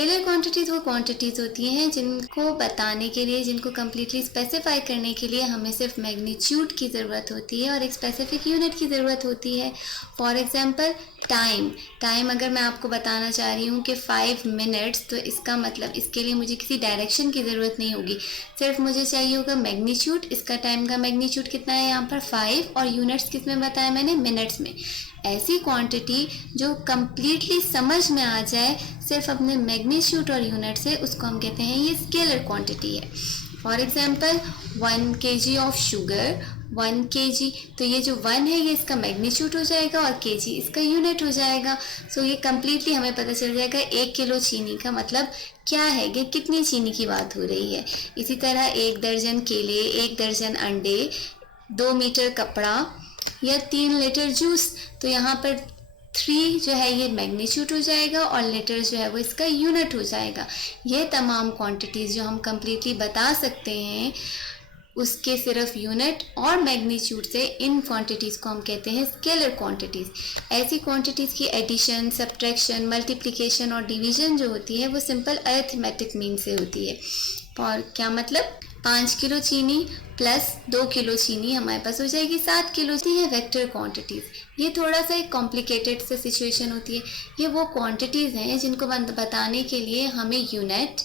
Scalar quantities वो quantities होती हैं जिनको बताने के लिए, जिनको कम्प्लीटली स्पेसिफाई करने के लिए हमें सिर्फ मैग्नीट्यूड की ज़रूरत होती है और एक स्पेसिफिक यूनिट की ज़रूरत होती है। फॉर एग्जांपल टाइम अगर मैं आपको बताना चाह रही हूँ कि 5 मिनट्स, तो इसका मतलब इसके लिए मुझे किसी डायरेक्शन की ज़रूरत नहीं होगी, सिर्फ मुझे चाहिए होगा मैग्नीट्यूड। इसका टाइम का मैग्नीट्यूड कितना है यहाँ पर 5, और यूनिट्स किस में बताया मैंने, मिनट्स में। ऐसी क्वांटिटी जो कम्प्लीटली समझ में आ जाए सिर्फ अपने मैग्नीट्यूड और यूनिट से, उसको हम कहते हैं ये स्केलर क्वांटिटी है। For example 1 kg of sugar, 1 kg, तो ये जो 1 है ये इसका मैग्नीट्यूड हो जाएगा और kg इसका यूनिट हो जाएगा। सो ये कम्प्लीटली हमें पता चल जाएगा 1 किलो चीनी का मतलब क्या है, कि कितनी चीनी की बात हो रही है। इसी तरह 1 दर्जन केले, 1 दर्जन अंडे, 2 मीटर कपड़ा या 3 लीटर जूस, तो यहाँ पर 3 जो है ये मैग्नीट्यूड हो जाएगा और लीटर जो है वो इसका यूनिट हो जाएगा। ये तमाम क्वांटिटीज़ जो हम कम्प्लीटली बता सकते हैं उसके सिर्फ यूनिट और मैग्नीट्यूड से, इन क्वांटिटीज़ को हम कहते हैं स्केलर क्वांटिटीज़। ऐसी क्वांटिटीज़ की एडिशन, सब्ट्रैक्शन, मल्टीप्लिकेशन और डिवीजन जो होती है वो सिंपल अरिथमेटिक मीन से होती है। और क्या मतलब, 5 किलो चीनी प्लस 2 किलो चीनी हमारे पास हो जाएगी 7 किलो। ये वेक्टर क्वांटिटीज़। ये थोड़ा सा एक कॉम्प्लिकेटेड से सिचुएशन होती है। ये वो क्वांटिटीज़ हैं जिनको बताने के लिए हमें यूनिट,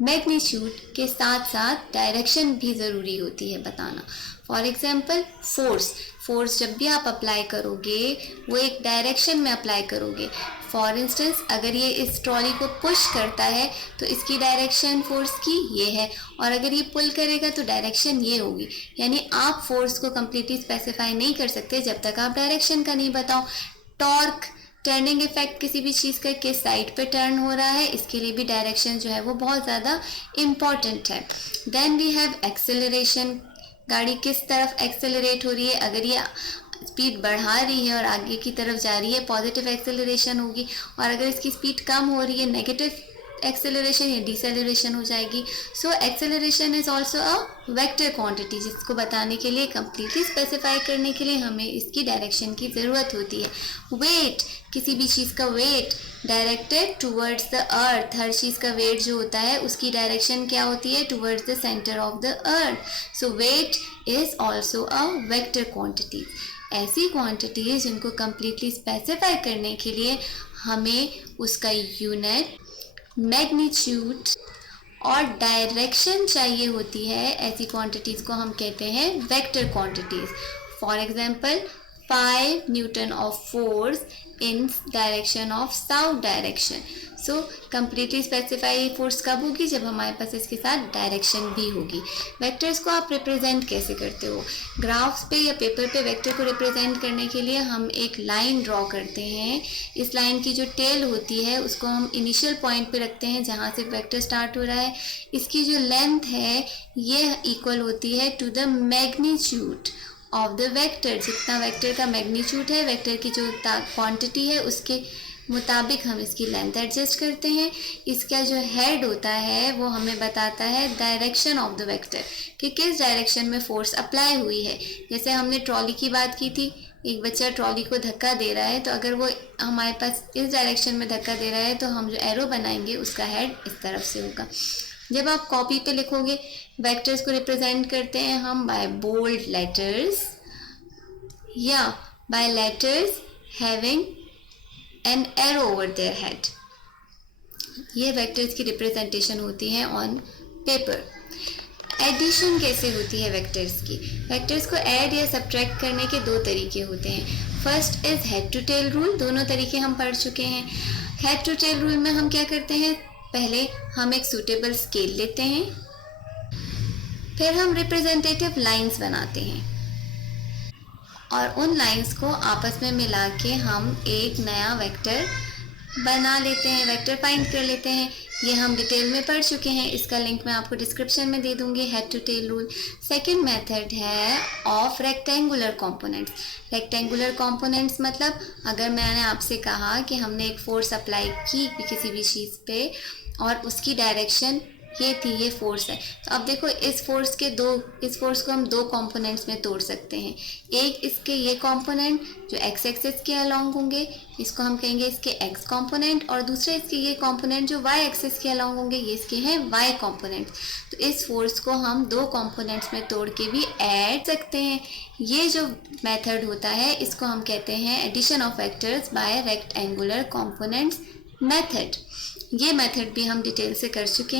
मैग्नीट्यूड के साथ साथ डायरेक्शन भी ज़रूरी होती है बताना। फॉर एग्जाम्पल फोर्स जब भी आप अप्लाई करोगे वो एक डायरेक्शन में अप्लाई करोगे। फॉर इंस्टेंस अगर ये इस ट्रॉली को पुश करता है तो इसकी डायरेक्शन फोर्स की ये है, और अगर ये पुल करेगा तो डायरेक्शन ये होगी। यानी आप फोर्स को कम्प्लीटली स्पेसिफाई नहीं कर सकते जब तक आप डायरेक्शन का नहीं बताओ। टॉर्क, टर्निंग इफेक्ट, किसी भी चीज़ का किस साइड पे टर्न हो रहा है, इसके लिए भी डायरेक्शन जो है वो बहुत ज़्यादा इम्पॉर्टेंट है। देन वी हैव एक्सेलरेशन, गाड़ी किस तरफ एक्सेलरेट हो रही है, अगर ये स्पीड बढ़ा रही है और आगे की तरफ जा रही है पॉजिटिव एक्सेलरेशन होगी, और अगर इसकी स्पीड कम हो रही है नेगेटिव एक्सेलरेशन या डिसेलरेशन हो जाएगी। So acceleration is also a vector quantity, जिसको बताने के लिए, कम्प्लीटली स्पेसिफाई करने के लिए हमें इसकी डायरेक्शन की ज़रूरत होती है। वेट, किसी भी चीज़ का weight directed towards the earth, हर चीज़ का वेट जो होता है उसकी डायरेक्शन क्या होती है, towards the centre of the earth. So weight is also a vector quantity. ऐसी क्वांटिटीज़ जिनको कम्प्लीटली स्पेसिफाई करने के लिए हमें उसका यूनिट, मैग्नीट्यूड और डायरेक्शन चाहिए होती है, ऐसी क्वांटिटीज़ को हम कहते हैं vector quantities. For example 5 Newton of force in direction of south direction. So completely specify force कब होगी, जब हमारे पास इसके साथ डायरेक्शन भी होगी। वेक्टर्स को आप रिप्रेजेंट कैसे करते हो, ग्राफ्स पे या पेपर पे वेक्टर को रिप्रेजेंट करने के लिए हम एक लाइन ड्रॉ करते हैं। इस लाइन की जो टेल होती है उसको हम इनिशियल पॉइंट पे रखते हैं जहाँ से वेक्टर स्टार्ट हो रहा है। इसकी जो लेंथ है ये इक्वल होती है to the magnitude of the vector. जितना वेक्टर का मैग्नीट्यूड है, वेक्टर की जो क्वांटिटी है उसके मुताबिक हम इसकी लेंथ एडजस्ट करते हैं। इसका जो हेड होता है वो हमें बताता है डायरेक्शन ऑफ द वेक्टर, कि किस डायरेक्शन में फोर्स अप्लाई हुई है। जैसे हमने ट्रॉली की बात की थी, एक बच्चा ट्रॉली को धक्का दे रहा है, तो अगर वो हमारे पास इस डायरेक्शन में धक्का दे रहा है तो हम जो एरो बनाएंगे उसका हेड इस तरफ से होगा। जब आप कॉपी पे लिखोगे, वेक्टर्स को रिप्रेजेंट करते हैं हम बाय बोल्ड लेटर्स या by letters having an arrow over their head. ये वेक्टर्स की रिप्रेजेंटेशन होती है ऑन पेपर। एडिशन कैसे होती है वेक्टर्स की, वेक्टर्स को ऐड या सब्ट्रैक्ट करने के 2 तरीके होते हैं। First is head to tail rule, दोनों तरीके हम पढ़ चुके हैं। हेड टू टेल रूल में हम क्या करते हैं, पहले हम एक सूटेबल स्केल लेते हैं, फिर हम रिप्रेजेंटेटिव लाइंस बनाते हैं और उन लाइंस को आपस में मिला के हम एक नया वेक्टर बना लेते हैं, वेक्टर फाइंड कर लेते हैं। ये हम डिटेल में पढ़ चुके हैं, इसका लिंक मैं आपको डिस्क्रिप्शन में दे दूंगी, head to tail rule. Second method है of rectangular components. Rectangular components मतलब अगर मैंने आपसे कहा कि हमने एक फोर्स अप्लाई की किसी भी चीज़ पे और उसकी डायरेक्शन ये फोर्स है। तो अब देखो इस फोर्स को हम दो कंपोनेंट्स में तोड़ सकते हैं। एक इसके ये कंपोनेंट जो एक्स एक्सिस के अलोंग होंगे, इसको हम कहेंगे इसके एक्स कंपोनेंट, और दूसरे इसके ये कंपोनेंट जो वाई एक्सिस के अलोंग होंगे, ये इसके हैं वाई कंपोनेंट। तो इस फोर्स को हम दो कंपोनेंट्स में तोड़ के भी ऐड सकते हैं। ये जो मेथड होता है इसको हम कहते हैं addition of vectors by rectangular components method. ये मेथड भी हम डिटेल से कर चुके हैं।